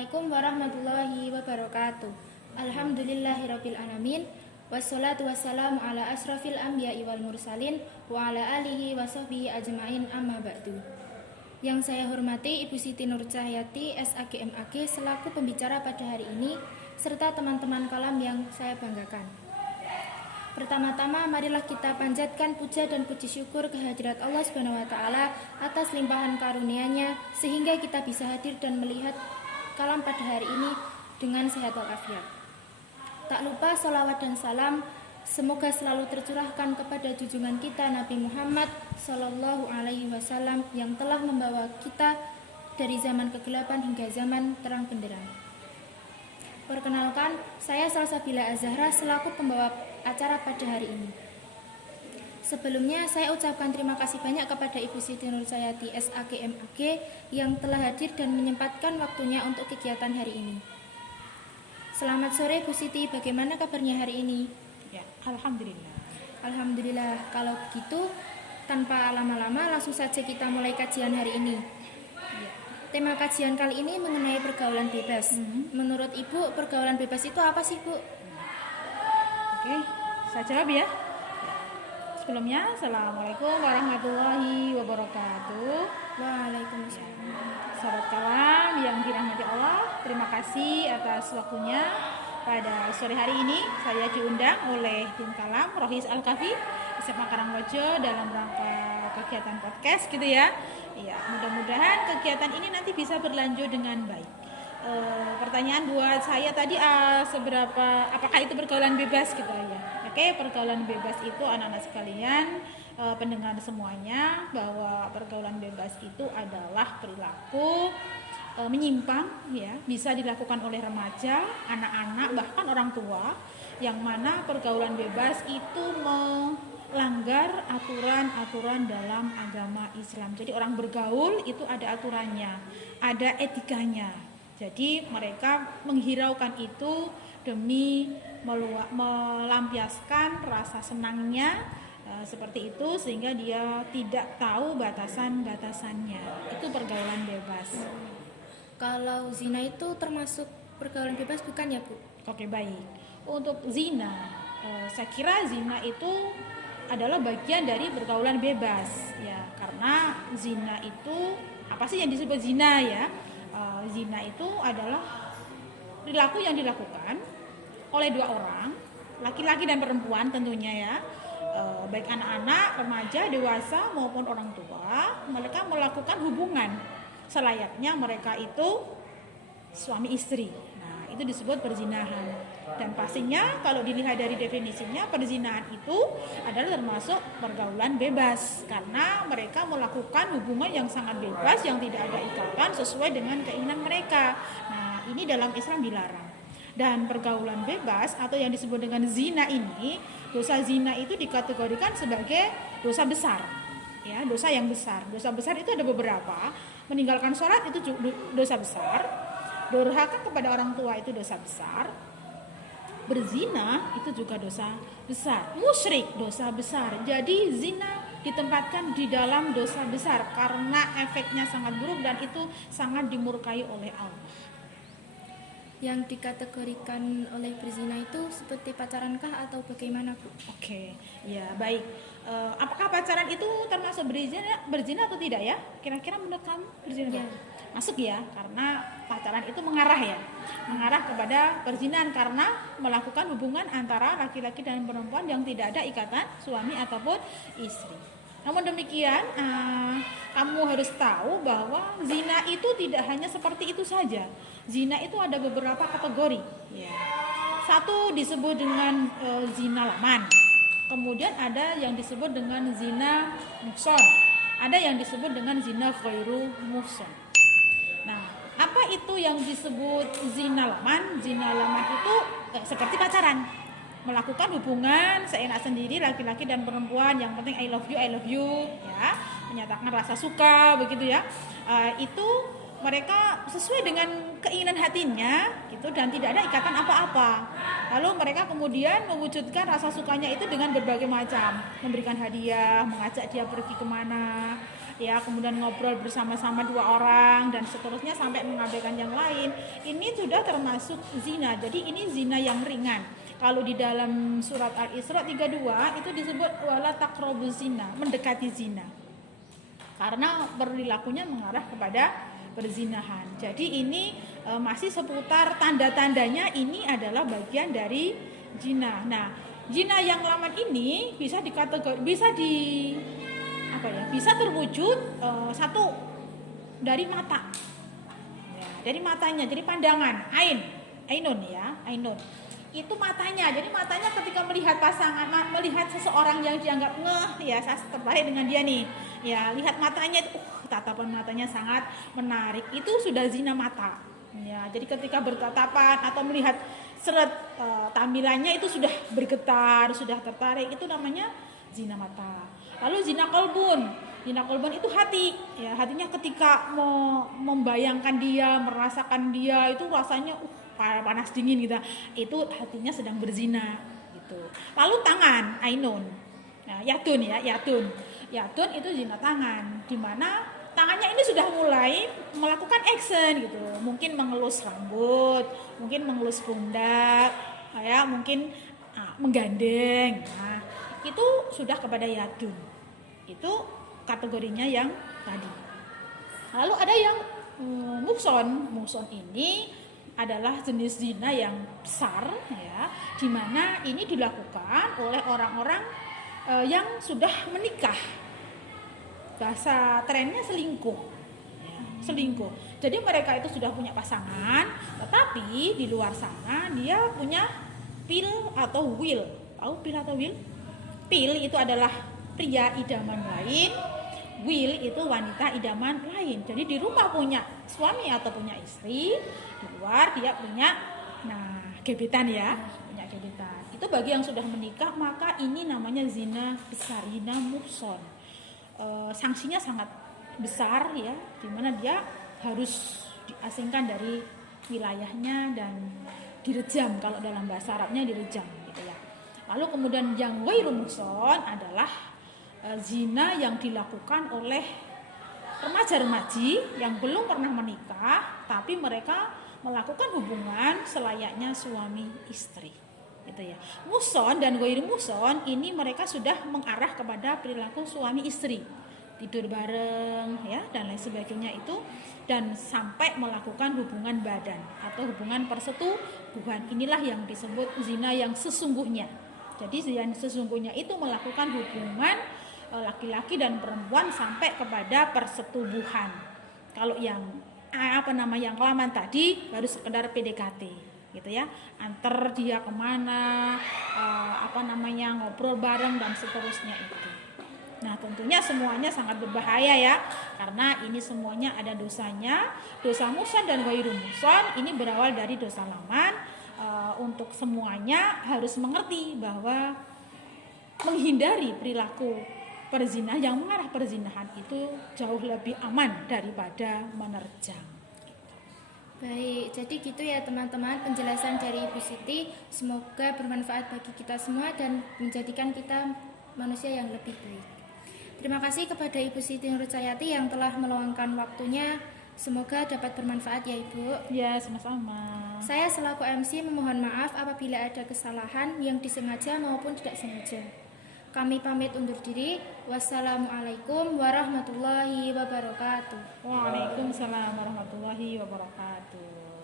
Assalamualaikum warahmatullahi wabarakatuh. Alhamdulillahirabbil alamin. Wassalatu wassalamu ala asrafil anbiya'i wal mursalin wa ala alihi wa sahbihi ajmain, amma ba'du. Yang saya hormati Ibu Siti Nur Cahyati, SAGMAG, selaku pembicara pada hari ini, serta teman-teman kalam yang saya banggakan. Pertama-tama marilah kita panjatkan puja dan puji syukur kehadirat Allah Subhanahu wa taala atas limpahan karunia-Nya sehingga kita bisa hadir dan melihat kalam pada hari ini dengan sehat walafiat. Tak lupa salawat dan salam semoga selalu tercurahkan kepada junjungan kita Nabi Muhammad Sallallahu Alaihi Wasallam yang telah membawa kita dari zaman kegelapan hingga zaman terang benderang. Perkenalkan, saya Salsabila Az-Zahra selaku pembawa acara pada hari ini. Sebelumnya saya ucapkan terima kasih banyak kepada Ibu Siti Nur Cahyati SAGMAG yang telah hadir dan menyempatkan waktunya untuk kegiatan hari ini. Selamat sore Bu Siti, bagaimana kabarnya hari ini? Ya, alhamdulillah. Alhamdulillah. Kalau begitu, tanpa lama-lama langsung saja kita mulai kajian hari ini. Ya. Tema kajian kali ini mengenai pergaulan bebas. Menurut Ibu, pergaulan bebas itu apa sih, Bu? Oke, saya jawab ya. Sebelumnya, Assalamualaikum warahmatullahi wabarakatuh. Waalaikumsalam. Sahabat kalam yang dirahmati Allah, terima kasih atas waktunya. Pada sore hari ini saya diundang oleh tim kalam Rohis Al-Kafi SMA Karangrejo dalam rangka kegiatan podcast gitu ya. Ya, mudah-mudahan kegiatan ini nanti bisa berlanjut dengan baik. Pertanyaan buat saya tadi, apakah itu pergaulan bebas gitu ya? Oke, pergaulan bebas itu anak-anak sekalian, pendengar semuanya, bahwa pergaulan bebas itu adalah perilaku menyimpang ya, bisa dilakukan oleh remaja, anak-anak, bahkan orang tua, yang mana pergaulan bebas itu melanggar aturan-aturan dalam agama Islam. Jadi orang bergaul itu ada aturannya, ada etikanya. Jadi mereka menghiraukan itu demi melampiaskan rasa senangnya seperti itu, sehingga dia tidak tahu batasan-batasannya. Itu pergaulan bebas. Kalau zina itu termasuk pergaulan bebas bukan ya, Bu? Oke, baik. Untuk zina, saya kira zina itu adalah bagian dari pergaulan bebas ya, karena zina itu apa sih yang disebut zina ya? Zina itu adalah perilaku yang dilakukan oleh dua orang, laki-laki dan perempuan tentunya ya, baik anak-anak, remaja, dewasa maupun orang tua. Mereka melakukan hubungan selayaknya mereka itu suami istri. Nah, itu disebut perzinahan. Dan pastinya kalau dilihat dari definisinya, perzinahan itu adalah termasuk pergaulan bebas, karena mereka melakukan hubungan yang sangat bebas, yang tidak ada ikatan sesuai dengan keinginan mereka. Nah, ini dalam Islam dilarang. Dan pergaulan bebas atau yang disebut dengan zina ini, dosa zina itu dikategorikan sebagai dosa besar. Ya, dosa yang besar. Dosa besar itu ada beberapa. Meninggalkan sholat itu dosa besar. Durhaka kepada orang tua itu dosa besar. Berzina itu juga dosa besar. Musyrik dosa besar. Jadi zina ditempatkan di dalam dosa besar karena efeknya sangat buruk dan itu sangat dimurkai oleh Allah. Yang dikategorikan oleh berzina itu seperti pacarankah atau bagaimana, Bu? Oke, ya baik. Apakah pacaran itu termasuk berzina atau tidak ya? Kira-kira menurut kamu berzina? Ya. Masuk ya, karena pacaran itu mengarah kepada perzinahan karena melakukan hubungan antara laki-laki dan perempuan yang tidak ada ikatan suami ataupun istri. Namun demikian, kamu harus tahu bahwa zina itu tidak hanya seperti itu saja. Zina itu ada beberapa kategori. Ya. Satu disebut dengan zina laman. Kemudian ada yang disebut dengan zina muhson. Ada yang disebut dengan zina ghairu muhson. Nah, apa itu yang disebut zina laman? Zina laman itu seperti pacaran. Melakukan hubungan seenak sendiri laki-laki dan perempuan, yang penting I love you ya, menyatakan rasa suka begitu ya. Itu mereka sesuai dengan keinginan hatinya gitu, dan tidak ada ikatan apa-apa. Lalu mereka kemudian mewujudkan rasa sukanya itu dengan berbagai macam, memberikan hadiah, mengajak dia pergi kemana, ya, kemudian ngobrol bersama-sama dua orang dan seterusnya sampai mengabaikan yang lain, ini sudah termasuk zina. Jadi ini zina yang ringan. Kalau di dalam surat Al-Isra 32 itu disebut wala taqrabuz zina, mendekati zina. Karena perilakunya mengarah kepada perzinahan. Jadi ini masih seputar tanda-tandanya, ini adalah bagian dari zina. Nah, zina yang laman ini bisa bisa terwujud satu dari mata, ya, dari matanya, jadi pandangan, ainun ya, ainun itu matanya. Jadi matanya ketika melihat pasangan, melihat seseorang yang dianggap ya saya tertarik dengan dia nih, ya, lihat matanya, tatapan matanya sangat menarik, itu sudah zina mata, ya. Jadi ketika bertatapan atau melihat tampilannya itu sudah bergetar, sudah tertarik, itu namanya zina mata. Lalu zina kolbun itu hati, ya, hatinya ketika membayangkan dia, merasakan dia, itu rasanya panas dingin gitu, itu hatinya sedang berzina gitu. Lalu tangan, ainun, nah, yatun itu zina tangan, dimana tangannya ini sudah mulai melakukan action gitu, mungkin mengelus rambut, mungkin mengelus pundak, ya, mungkin menggandeng, nah, itu sudah kepada yatun, itu kategorinya yang tadi. Lalu ada yang muhson ini adalah jenis zina yang besar, ya, di mana ini dilakukan oleh orang-orang yang sudah menikah. Bahasa trennya selingkuh, ya, selingkuh. Jadi mereka itu sudah punya pasangan, tetapi di luar sana dia punya pil atau will. Tahu pil atau will? Pil itu adalah pria idaman lain, will itu wanita idaman lain. Jadi di rumah punya suami atau punya istri, di luar dia punya gebetan, ya, punya gebetan. Itu bagi yang sudah menikah, maka ini namanya zina besar, zina muhson. Sanksinya sangat besar, ya, dimana dia harus diasingkan dari wilayahnya dan direjam, kalau dalam bahasa Arabnya direjam gitu, ya. Lalu kemudian yang ghairu muhson adalah zina yang dilakukan oleh remaja-remaji yang belum pernah menikah, tapi mereka melakukan hubungan selayaknya suami istri, gitu, ya. Muhson dan ghairu muhson ini mereka sudah mengarah kepada perilaku suami istri, tidur bareng, ya, dan lain sebagainya itu, dan sampai melakukan hubungan badan atau hubungan persetubuhan. Inilah yang disebut zina yang sesungguhnya. Jadi zina sesungguhnya itu melakukan hubungan laki-laki dan perempuan sampai kepada persetubuhan. Kalau yang yang kelaman tadi baru sekedar PDKT, gitu, ya, antar dia kemana, ngobrol bareng dan seterusnya itu. Nah, tentunya semuanya sangat berbahaya, ya, karena ini semuanya ada dosanya. Dosa muhson dan ghairu muhson ini berawal dari dosa laman. Untuk semuanya harus mengerti bahwa menghindari perilaku perzinahan yang mengarah perzinahan itu jauh lebih aman daripada menerjang. Baik, jadi gitu ya teman-teman penjelasan dari Ibu Siti. Semoga bermanfaat bagi kita semua dan menjadikan kita manusia yang lebih baik. Terima kasih kepada Ibu Siti Nurcayati yang telah meluangkan waktunya. Semoga dapat bermanfaat, ya, Ibu. Ya, sama-sama. Saya selaku MC memohon maaf apabila ada kesalahan yang disengaja maupun tidak sengaja. Kami pamit undur diri. Wassalamualaikum warahmatullahi wabarakatuh. Waalaikumsalam warahmatullahi wabarakatuh.